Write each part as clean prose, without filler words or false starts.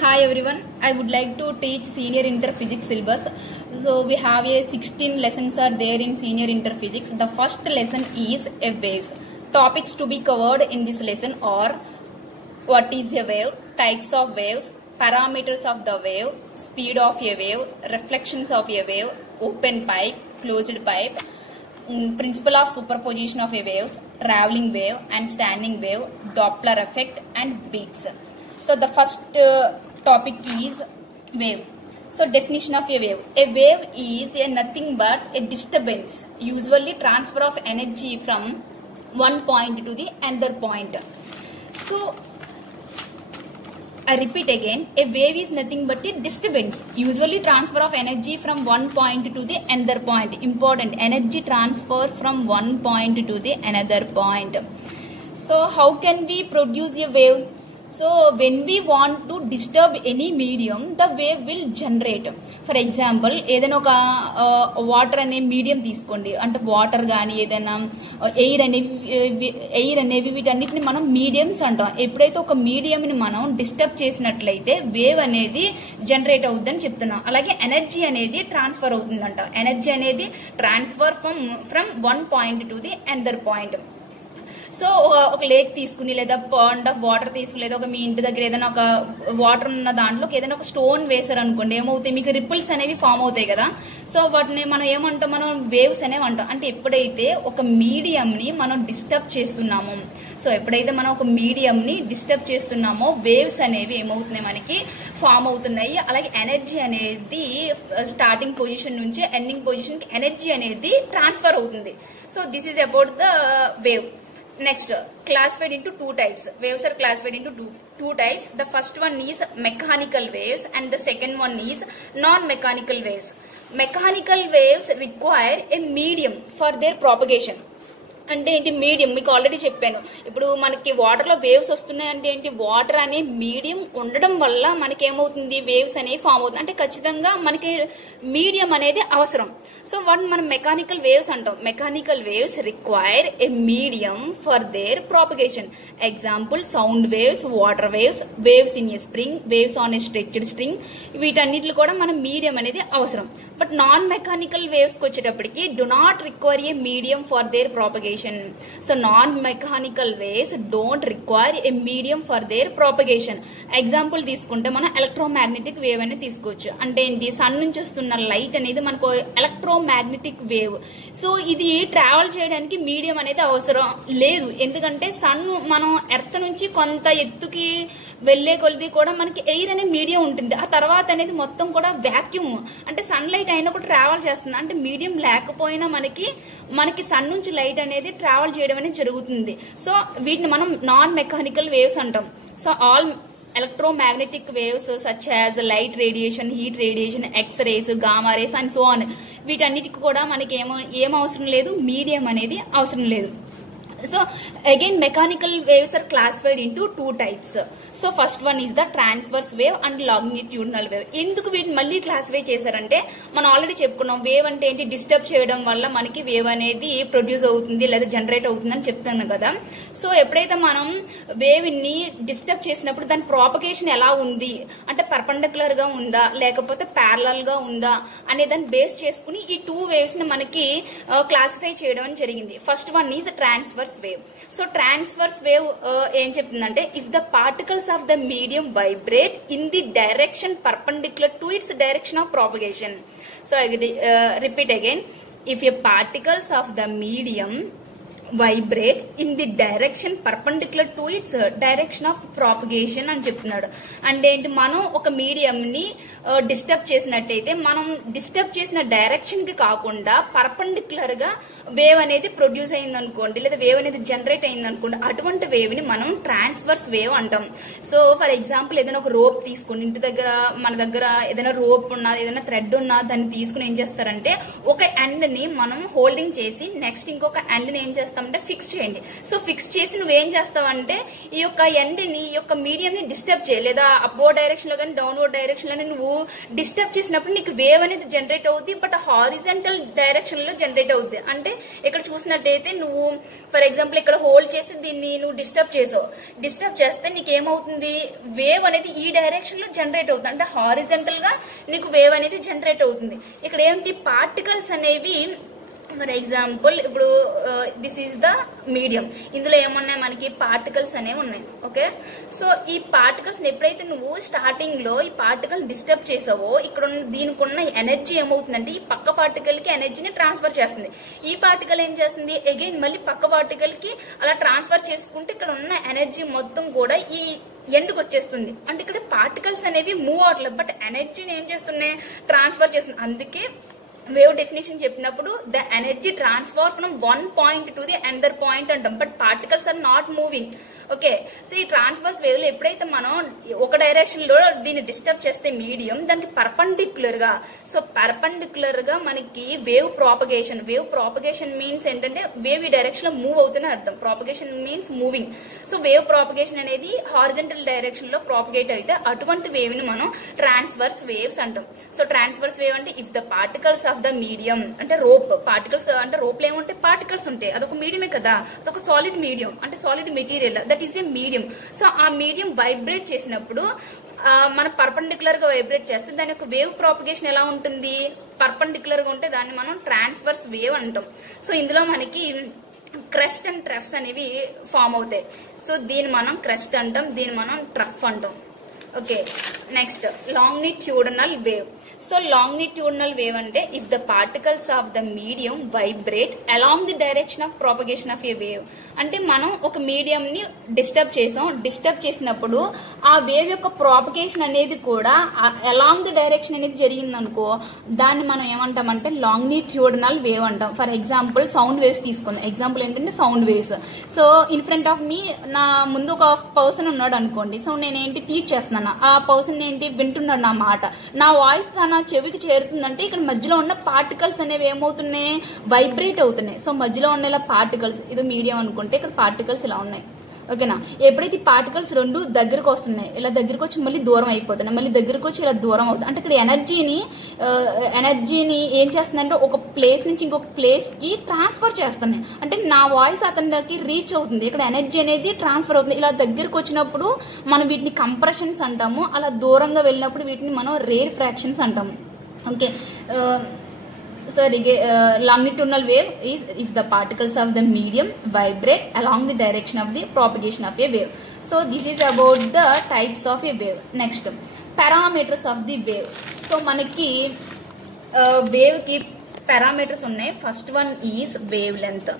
Hi everyone, I would like to teach senior inter physics syllabus. So we have a 16 lessons are there in senior inter physics. The first lesson is a waves. Topics to be covered in this lesson are what is a wave, types of waves, parameters of the wave, speed of a wave, reflections of a wave, open pipe, closed pipe, principle of superposition of a waves, traveling wave and standing wave, Doppler effect and beats. So the first topic is wave. So definition of a wave. A wave is nothing but a disturbance, usually transfer of energy from one point to the another point. So I repeat again, a wave is nothing but a disturbance, usually transfer of energy from one point to the another point. Important, energy transfer from one point to the another point. So how can we produce a wave? So when we want to disturb any medium, the wave will generate. For example, ఏదైనా ఒక water అనే medium తీసుకోండి, అంటే water కానీ ఏదైనా air అనేవి వీటన్నిటిని మనం మీడియంస్ అంటాం. ఎప్పుడైతే ఒక మీడియంని మనం డిస్టర్బ్ చేసినట్లయితే వేవ్ అనేది జనరేట్ అవుతుందని చెప్తున్నాం. అలాగే ఎనర్జీ అనేది ట్రాన్స్ఫర్ అవుతుందంట. ఎనర్జీ అనేది transfer from one point to the another point. So ఒక లేక్ తీసుకుని లేదా పాండ్ ఆఫ్ వాటర్ తీసుకుని లేదా ఒక మీ ఇంటి దగ్గర ఏదైనా ఒక వాటర్ ఉన్న దాంట్లోకి ఏదైనా ఒక స్టోన్ వేసారు అనుకోండి, ఏమవుతాయి, మీకు రిపుల్స్ అనేవి ఫామ్ అవుతాయి కదా. సో వాటిని మనం ఏమంటాం, మనం వేవ్స్ అనేవి అంటాం. అంటే ఎప్పుడైతే ఒక మీడియం ని మనం డిస్టర్బ్ చేస్తున్నామో, సో ఎప్పుడైతే మనం ఒక మీడియం ని డిస్టర్బ్ చేస్తున్నామో వేవ్స్ అనేవి ఏమవుతున్నాయి, మనకి ఫామ్ అవుతున్నాయి. అలాగే ఎనర్జీ అనేది స్టార్టింగ్ పొజిషన్ నుంచి ఎండింగ్ పొజిషన్ కి ఎనర్జీ అనేది ట్రాన్స్ఫర్ అవుతుంది. So this is about the wave. Next, classified into two types. Waves are classified into two types. The first one is mechanical waves and the second one is non-mechanical waves. Mechanical waves require a medium for their propagation. అంటే ఏంటి, medium మీకు already చెప్పాను. ఇప్పుడు మనకి water లో waves వస్తున్నాయి అంటే ఏంటి, వాటర్ అనే మీడియం ఉండడం వల్ల మనకి ఏమవుతుంది, వేవ్స్ అనేవి ఫామ్ అవుతుంది. అంటే ఖచ్చితంగా మనకి మీడియం అనేది అవసరం. సో వాటిని మనం మెకానికల్ వేవ్స్ అంటాం. Mechanical waves require A medium for their propagation. Example sound waves, water waves, waves in a spring, waves on a stretched string, వీటన్నిటిలో కూడా మన మీడియం అనేది అవసరం. బట్ నాన్ మెకానికల్ వేవ్స్ కి వచ్చేటప్పటికి do not require A medium for their propagation. So non-mechanical waves don't require a medium for their propagation. Example తీసుకుంటే మనం electromagnetic wave అనేది తీసుకోవచ్చు. అంటే ఏంటి, సన్ నుంచి వస్తున్న లైట్ అనేది మనకు ఎలక్ట్రోమాగ్నెటిక్ వేవ్. సో ఇది ట్రావెల్ చేయడానికి మీడియం అనేది అవసరం లేదు. ఎందుకంటే సన్ మనం ఎర్త్ నుంచి కొంత ఎత్తుకి వెళ్లే కొలది కూడా మనకి ఎయిర్ అనే మీడియం ఉంటుంది. ఆ తర్వాత అనేది మొత్తం కూడా వ్యాక్యూమ్, అంటే సన్ లైట్ అయినా కూడా ట్రావెల్ చేస్తుంది. అంటే మీడియం లేకపోయినా మనకి సన్ నుంచి లైట్ అనేది ట్రావెల్ చేయడం అనేది జరుగుతుంది. సో వీటిని మనం నాన్ మెకానికల్ వేవ్స్ అంటాం. So all electromagnetic waves such as light radiation, heat radiation, x-rays, gamma rays and so on, వీటన్నిటికి కూడా మనకి ఏం అవసరం లేదు, మీడియం అనేది అవసరం లేదు. So again mechanical waves are classified into two types. So first one is the transverse wave and longitudinal wave. ఎందుకు వీటిని మళ్ళీ క్లాసిఫై చేశారంటే, మనం ఆల్రెడీ చెప్పుకున్నాం వేవ్ అంటే ఏంటి, డిస్టర్బ్ చేయడం వల్ల మనకి వేవ్ అనేది ప్రొడ్యూస్ అవుతుంది లేదా జనరేట్ అవుతుంది అని చెప్తాను కదా. సో ఎప్పుడైతే మనం వేవ్ ని డిస్టర్బ్ చేసినప్పుడు దాని ప్రాపగేషన్ ఎలా ఉంది అంటే పర్పెండిక్యులర్ గా ఉందా లేకపోతే ప్యారలల్ గా ఉందా అనే దాన్ని బేస్ చేసుకుని ఈ టూ వేవ్స్ ని మనకి క్లాసిఫై చేయడం జరిగింది. First one is transverse wave. So transverse wave ఏం చెప్తుందంటే, if the particles of the medium vibrate in the direction perpendicular to its direction of propagation. So I repeat again, if a particles of the medium vibrate in the direction perpendicular to its direction of propagation అని చెప్తున్నాడు. అంటే ఏంటి, మనం ఒక medium ని disturb చేసినట్టయితే మనం disturb చేసిన డైరెక్షన్ కి కాకుండా పర్పెండిక్యులర్ గా వేవ్ అనేది ప్రొడ్యూస్ అయింది అనుకోండి, లేదా వేవ్ అనేది జనరేట్ అయింది అనుకోండి, అటువంటి వేవ్ ని మనం ట్రాన్స్వర్స్ వేవ్ అంటాం. సో ఫర్ ఎగ్జాంపుల్ ఏదైనా ఒక రోప్ తీసుకుని, ఇంటి దగ్గర మన దగ్గర ఏదైనా రోప్ ఉన్నా ఏదైనా థ్రెడ్ ఉన్నా దాన్ని తీసుకుని ఏం చేస్తారంటే, ఒక ఎండ్ ని మనం హోల్డింగ్ చేసి నెక్స్ట్ ఇంకొక ఎండ్ ని ఏం చేస్తాం చేస్తామంటే ఫిక్స్ చేయండి. సో ఫిక్స్ చేసి నువ్వేం చేస్తావంటే ఈ యొక్క ఎండ్ని ఈ యొక్క మీడియం ని డిస్టర్బ్ చేయి, లేదా అప్వర్డ్ డైరెక్షన్ లో కానీ డౌన్వర్డ్ డైరెక్షన్ లో నువ్వు డిస్టర్బ్ చేసినప్పుడు నీకు వేవ్ అనేది జనరేట్ అవుతుంది, బట్ హారిజంటల్ డైరెక్షన్ లో జనరేట్ అవుతుంది. అంటే ఇక్కడ చూసినట్టయితే నువ్వు ఫర్ ఎగ్జాంపుల్ ఇక్కడ హోల్డ్ చేసి దీన్ని నువ్వు డిస్టర్బ్ చేసావు, డిస్టర్బ్ చేస్తే నీకు ఏమవుతుంది, వేవ్ అనేది ఈ డైరెక్షన్ లో జనరేట్ అవుతుంది, అంటే హారిజంటల్ గా నీకు వేవ్ అనేది జనరేట్ అవుతుంది. ఇక్కడ ఏంటి పార్టికల్స్ అనేవి ఫర్ ఎగ్జాంపుల్ ఇప్పుడు దిస్ ఈజ్ ద మీడియం, ఇందులో ఏమున్నాయి మనకి పార్టికల్స్ అనేవి ఉన్నాయి. ఓకే, సో ఈ పార్టికల్స్ ఎప్పుడైతే నువ్వు స్టార్టింగ్ లో ఈ పార్టికల్ డిస్టర్బ్ చేసావో ఇక్కడ దీనికి ఉన్న ఎనర్జీ ఏమవుతుందంటే ఈ పక్క పార్టికల్ కి ఎనర్జీని ట్రాన్స్ఫర్ చేస్తుంది. ఈ పార్టికల్ ఏం చేస్తుంది, అగైన్ మళ్ళీ పక్క పార్టికల్ కి అలా ట్రాన్స్ఫర్ చేసుకుంటే ఇక్కడ ఉన్న ఎనర్జీ మొత్తం కూడా ఈ ఎండ్కి వచ్చేస్తుంది. అంటే ఇక్కడ పార్టికల్స్ అనేవి మూవ్ అవట్లేదు, బట్ ఎనర్జీని ఏం చేస్తున్నాయి, ట్రాన్స్ఫర్ చేస్తుంది. అందుకే వేవ్ డెఫినేషన్ చెప్పినప్పుడు the energy transfer from one point to the another point అంటాం, but particles are not moving. Okay, so ఈ ట్రాన్స్ఫర్స్ వేవ్ లో ఎప్పుడైతే మనం ఒక డైరెక్షన్ లో దీన్ని డిస్టర్బ్ చేస్తే మీడియం దానికి పర్పెండిక్యులర్ గా, సో పర్పెండిక్యులర్ గా మనకి వేవ్ ప్రాపగేషన్ మీన్స్ ఏంటంటే వేవ్ ఈ డైరెక్షన్ లో మూవ్ అవుతుందని అర్థం. Propagation means moving. So wave propagation అనేది హారిజంటల్ డైరెక్షన్ లో ప్రాపగేట్ అయితే అటువంటి వేవ్ ని మనం ట్రాన్స్వర్స్ వేవ్స్ అంటాం. సో ట్రాన్స్వర్స్ వేవ్ అంటే if the particles of the medium, అంటే రోప్ పార్టికల్స్, అంటే రోప్ లో ఏముంటాయి పార్టికల్స్ ఉంటాయి, అదొక మీడియమే కదా, అదొక సాలిడ్ మీడియం, అంటే solid material, that is a medium. So ఆ మీడియం వైబ్రేట్ చేసినప్పుడు మన పర్పెండిక్యులర్ గా వైబ్రేట్ చేస్తే దాని యొక్క వేవ్ ప్రాపగేషన్ ఎలా ఉంటుంది, పర్పెండిక్యులర్ గా ఉంటే దాన్ని మనం ట్రాన్స్వర్స్ వేవ్ అంటాం. సో ఇందులో మనకి క్రెస్ట్ అండ్ ట్రఫ్స్ అనేవి ఫామ్ అవుతాయి. సో దీన్ని మనం క్రెస్ట్ అంటాం, దీన్ని మనం ట్రఫ్ అంటాం. Okay, next longitudinal wave. So longitudinal wave అంటే if the particles of the medium vibrate along the direction of propagation of a wave. అంటే మనం ఒక మీడియం ని డిస్టర్బ్ చేసినప్పుడు ఆ వేవ్ యొక్క ప్రాపగేషన్ అనేది కూడా అలాంగ్ ది డైరెక్షన్ అనేది జరిగిందనుకో దాన్ని మనం ఏమంటామంటే లాంగిట్యూడినల్ వేవ్ అంటాం. ఫర్ ఎగ్జాంపుల్ సౌండ్ వేవ్స్ తీసుకుందాం. ఎగ్జాంపుల్ ఏంటంటే sound waves. So in front of me నా ముందు ఒక పర్సన్ ఉన్నాడు అనుకోండి, సో నేనేంటి టీచ్ చేస్తున్నాను, ఆ పర్సన్ ఏంటి వింటున్నాడు నా మాట, నా వాయిస్ నా చెవికి చేరుతుందంటే ఇక్కడ మధ్యలో ఉన్న పార్టికల్స్ అనేవి ఏమవుతున్నాయి, వైబ్రేట్ అవుతున్నాయి. సో మధ్యలో ఉన్న ఇలా పార్టికల్స్, ఇది మీడియం అనుకుంటే ఇక్కడ పార్టికల్స్ ఇలా ఉన్నాయి. ఓకేనా, ఎప్పుడైతే ఈ పార్టికల్స్ రెండు దగ్గరకు వస్తున్నాయి, ఇలా దగ్గరకు వచ్చి మళ్ళీ దూరం అయిపోతున్నాయి, మళ్ళీ దగ్గరకు వచ్చి ఇలా దూరం అవుతుంది, అంటే ఇక్కడ ఎనర్జీని ఏం చేస్తుందంటే ఒక ప్లేస్ నుంచి ఇంకొక ప్లేస్ కి ట్రాన్స్ఫర్ చేస్తున్నాయి. అంటే నా వాయిస్ అతని దగ్గరికి రీచ్ అవుతుంది, ఇక్కడ ఎనర్జీ అనేది ట్రాన్స్ఫర్ అవుతుంది. ఇలా దగ్గరకు వచ్చినప్పుడు మనం వీటిని కంప్రెషన్స్ అంటాము, అలా దూరంగా వెళ్ళినప్పుడు వీటిని మనం రేర్ ఫ్రాక్షన్స్ అంటాము. Okay, so longitudinal wave is if the particles of the medium vibrate along the direction of the propagation of a wave. So this is about the types of a wave. Next, parameters of the wave. So manaki wave ki parameters unnai. First one is wavelength.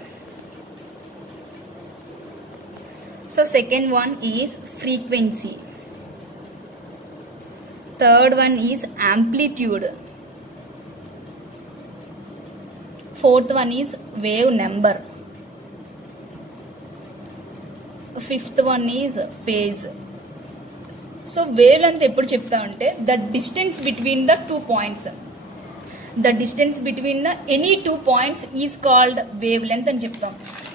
So second one is frequency. Third one is amplitude. Fourth one is wave number. Fifth one is phase. So wavelength eppudu chepta ante the distance between the 2 points. The distance between the any 2 points is called wavelength అని చెప్తాం.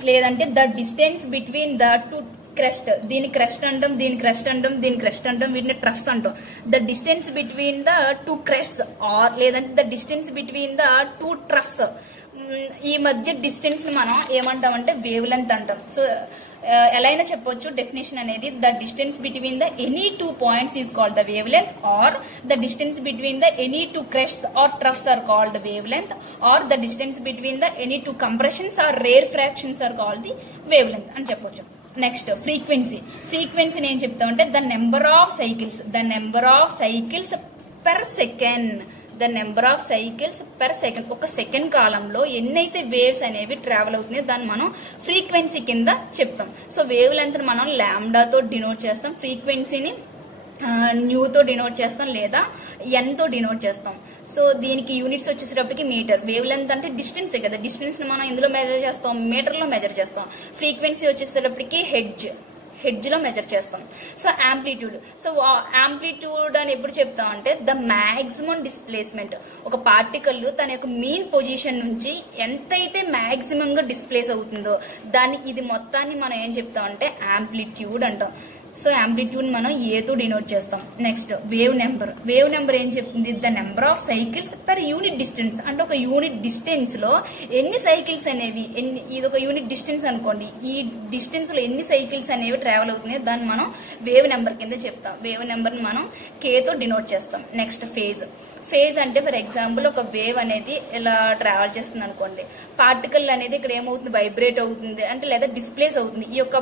లేదంటే the distance between the two crest, దీని crest అంటాం, దీని crest అంటాం, దీని crest అంటాం, వీటిని ట్రఫ్స్ అంటాం. The distance between the two crests or లేదంటే the distance between the two troughs, ఈ మధ్య డిస్టెన్స్ ని మనం ఏమంటామంటే వేవ్ లెంత్ అంటాం. సో ఎలా అయినా చెప్పొచ్చు డెఫినేషన్ అనేది, the distance between the any 2 points is called the wavelength, or the distance between the any 2 crests or troughs are called wavelength, or the distance between the any 2 compressions or rarefactions are called the wavelength అని చెప్పొచ్చు. Next ఫ్రీక్వెన్సీని ఏం చెప్తామంటే the number of cycles per second. The number of cycles per second, ఒక second కాలంలో ఎన్నైతే waves అనేవి travel అవుతున్నాయో దాన్ని మనం ఫ్రీక్వెన్సీ కింద చెప్తాం. సో వేవ్ లెంత్ మనం లాంబ్డాతో డినోట్ చేస్తాం, ఫ్రీక్వెన్సీని న్యూతో డినోట్ చేస్తాం లేదా ఎన్తో డినోట్ చేస్తాం. సో దీనికి యూనిట్స్ వచ్చేసేటప్పటికి మీటర్. వేవ్ లెంత్ అంటే డిస్టెన్సే కదా, డిస్టెన్స్ ని మనం ఇందులో మెజర్ చేస్తాం, మీటర్ లో మెజర్ చేస్తాం. ఫ్రీక్వెన్సీ వచ్చేసేటప్పటికి హెడ్జ్ లో మెజర్ చేస్తాం. సో యాంప్లిట్యూడ్, సో యాంప్లిట్యూడ్ అని ఎప్పుడు చెప్తాం అంటే ద మాక్సిమం డిస్ప్లేస్మెంట్. ఒక పార్టికల్ తన యొక్క మీన్ పొజిషన్ నుంచి ఎంతైతే మాక్సిమం గా డిస్ప్లేస్ అవుతుందో దాన్ని, ఇది మొత్తాన్ని మనం ఏం చెప్తాం అంటే యాంప్లిట్యూడ్ అంటాం. సో యాంప్లిట్యూడ్ మనం ఏతో డినోట్ చేస్తాం. Next wave number. Wave number ఏం చెప్తుంది? The number of cycles per unit distance. అంటే ఒక యూనిట్ డిస్టెన్స్ లో ఎన్ని సైకిల్స్ అనేవి, ఇది ఒక యూనిట్ డిస్టెన్స్ అనుకోండి, ఈ డిస్టెన్స్ లో ఎన్ని సైకిల్స్ అనేవి ట్రావెల్ అవుతున్నాయో దాన్ని మనం వేవ్ నెంబర్ కింద చెప్తాం. వేవ్ నెంబర్ మనం కేతో డినోట్ చేస్తాం. Next phase. ఫేజ్ అంటే ఫర్ ఎగ్జాంపుల్ ఒక వేవ్ అనేది ఇలా ట్రావెల్ చేస్తుంది అనుకోండి, పార్టికల్ అనేది ఇక్కడ ఏమవుతుంది? వైబ్రేట్ అవుతుంది అంటే లేదా డిస్ప్లేస్ అవుతుంది. ఈ యొక్క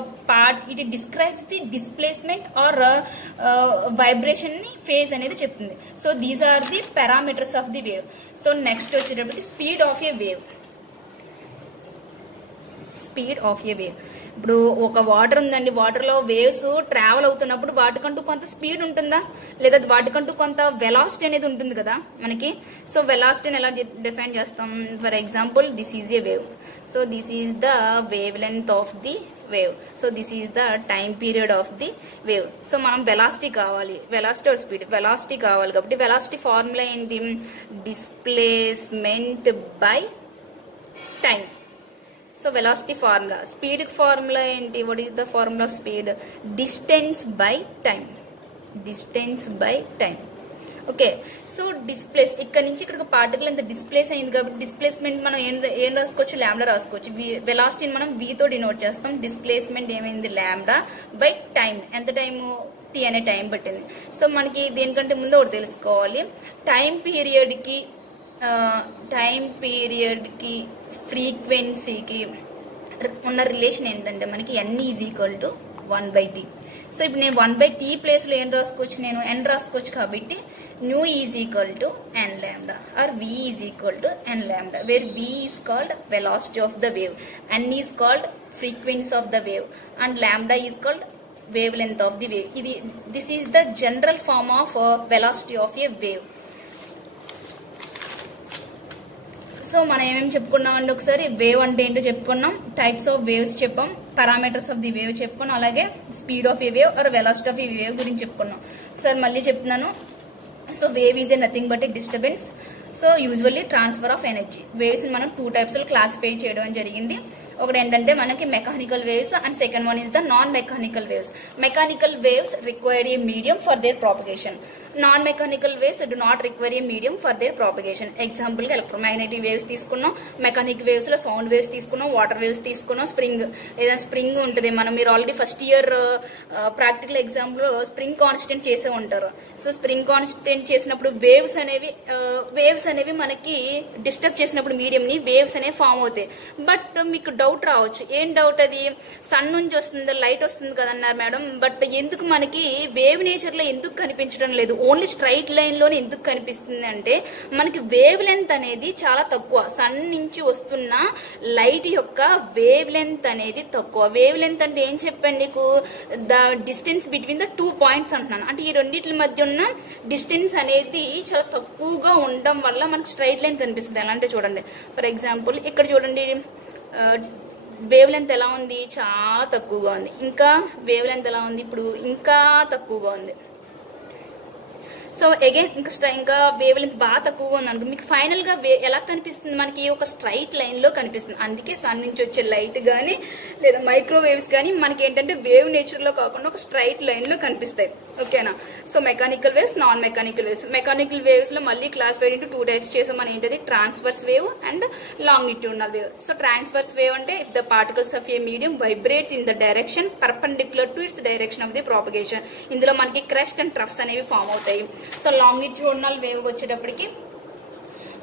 it describes the displacement or vibration ని ఫేజ్ అనేది చెప్తుంది. So these are the parameters of the wave. So next వచ్చేటప్పటికి speed of a wave. Speed of a wave. ఇప్పుడు ఒక వాటర్ ఉందండి, వాటర్ లో వేవ్స్ ట్రావెల్ అవుతున్నప్పుడు వాటికంటూ కొంత స్పీడ్ ఉంటుందా, లేదా వాటికంటూ కొంత వెలాసిటీ అనేది ఉంటుంది కదా మనకి. సో వెలాసిటీని ఎలా డిఫైన్ చేస్తాం? For example this is a wave. So this is the wavelength of the wave. So this is the time period of the wave. So మనం వెలాసిటీ కావాలి, వెలాసిటీ ఆర్ స్పీడ్, వెలాసిటీ కావాలి కాబట్టి velocity formula ఏంటి? Displacement by time. So velocity formula. Speed formula ఏంటి? What is the formula of speed? Distance by time. Distance by time. Okay. So displace, ఇక్కడ నుంచి ఇక్కడ particle ఎంత displays అయింది కాబట్టి డిస్ప్లేస్మెంట్ మనం ఏం రాసుకోవచ్చు? లాంబ్డా రాసుకోవచ్చు. వెలాసిటీని మనం v తో డినోట్ చేస్తాం. డిస్ప్లేస్మెంట్ ఏమైంది? Lambda by time. ఎంత టైము? t అనే టైం పట్టింది. సో మనకి దేనికంటే ముందు ఒకటి తెలుసుకోవాలి, టైం పీరియడ్ కి ఫ్రీక్వెన్సీకి ఉన్న రిలేషన్ ఏంటంటే మనకి n is equal to 1/t. So ఇప్పుడు నేను 1/t ప్లేస్ లో ఏం రాసుకోవచ్చు? నేను n రాసుకోవచ్చు కాబట్టి nu is equal to n lambda or v is equal to n lambda, where v is called velocity of the wave, n is called frequency of the wave and lambda is called wavelength of the wave. This is the general form of velocity of a wave. So మనం ఏమేమి చెప్పుకున్నాం అండి? ఒకసారి wave అంటే ఏంటో చెప్పుకున్నాం, types of waves చెప్పాం, parameters of the wave చెప్పుకున్నాం, అలాగే speed of a wave or velocity of a wave గురించి చెప్పుకున్నాం. ఒకసారి మళ్ళీ చెప్తున్నాను. So wave is a nothing but a disturbance. So usually transfer of energy. Waves మనం 2 టైప్స్ లో క్లాసిఫై చేయడం జరిగింది. ఒకటి ఏంటంటే మనకి mechanical waves and second one is the non mechanical waves. Mechanical waves require A medium for their propagation. Non mechanical waves do not require A medium for their propagation. Example గా electromagnetic waves తీసుకున్నాం, mechanic waves లో sound waves తీసుకున్నాం, water waves తీసుకున్నాం, spring లేదా spring ఉంటుంది. మీరు already first year practical exam లో spring constant చేసే ఉంటారు. సో స్ప్రింగ్ కాన్స్టెంట్ చేసినప్పుడు వేవ్స్ అనేవి మనకి డిస్టర్బ్ చేసినప్పుడు మీడియం ని వేవ్స్ అనేవి ఫామ్ అవుతాయి. బట్ మీకు డౌట్ రావచ్చు, ఏం డౌట్? అది సన్ నుంచి వస్తుంది, లైట్ వస్తుంది కదన్నారు మేడం, బట్ ఎందుకు మనకి వేవ్ నేచర్ లో ఎందుకు కనిపించడం లేదు, ఓన్లీ స్ట్రైట్ లైన్ లోనే ఎందుకు కనిపిస్తుంది అంటే మనకి వేవ్ లెంత్ అనేది చాలా తక్కువ. సన్ నుంచి వస్తున్న లైట్ యొక్క వేవ్ లెంత్ అనేది తక్కువ. వేవ్ లెంత్ అంటే ఏం చెప్పాను నీకు? The distance between the 2 points అంటున్నాను. అంటే ఈ రెండింటి మధ్య ఉన్న డిస్టెన్స్ అనేది చాలా తక్కువగా ఉండడం వల్ల మనకి స్ట్రైట్ లైన్ కనిపిస్తుంది. ఎలా అంటే చూడండి, ఫర్ ఎగ్జాంపుల్ ఇక్కడ చూడండి, వేవ్ లెంత్ ఎలా ఉంది? చాలా తక్కువగా ఉంది. ఇంకా వేవ్ లెంత్ ఎలా ఉంది? ఇప్పుడు ఇంకా తక్కువగా ఉంది. సో అగైన్ ఇంకా వేవ్ లెంత్ బాగా తక్కువగా ఉంది అనుకో, మీకు ఫైనల్ గా ఎలా కనిపిస్తుంది? మనకి ఒక స్ట్రైట్ లైన్ లో కనిపిస్తుంది. అందుకే సన్ నుంచి వచ్చే లైట్ గానీ లేదా మైక్రోవేవ్స్ కానీ మనకి ఏంటంటే వేవ్ నేచర్ లో కాకుండా ఒక స్ట్రైట్ లైన్ లో కనిపిస్తాయి. ఓకేనా? So mechanical waves, non mechanical waves. Mechanical waves లో మళ్ళీ క్లాసిఫైడ్ ఇంటూ 2 టైప్స్ చేసాం. మన ఏంటది? Transverse wave and longitudinal wave. So transverse wave అంటే if the particles of a medium vibrate in the direction perpendicular to its direction of the propagation. ఇందులో మనకి crest and troughs అనేవి form అవుతాయి. So longitudinal wave వచ్చేటప్పటికి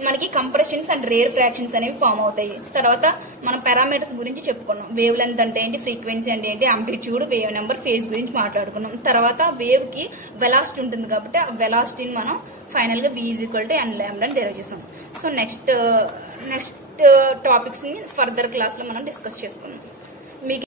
మనకి compressions and rarefactions అనేవి form అవుతాయి. తర్వాత మనం పారామీటర్స్ గురించి చెప్పుకున్నాం. వేవ్ లెంత్ అంటే ఏంటి, ఫ్రీక్వెన్సీ అంటే ఏంటి, ఆంప్లిట్యూడ్, వేవ్ నెంబర్, ఫేజ్ గురించి మాట్లాడుకున్నాం. తర్వాత వేవ్ కి వెలాసిటీ ఉంటుంది కాబట్టి ఆ వెలాసిటీని మనం ఫైనల్ గా v = n లాంబ్డా అని డెరైవ్ చేస్తాం. సో నెక్స్ట్ టాపిక్స్ ని ఫర్దర్ క్లాస్ లో మనం డిస్కస్ చేసుకుందాం. మీకు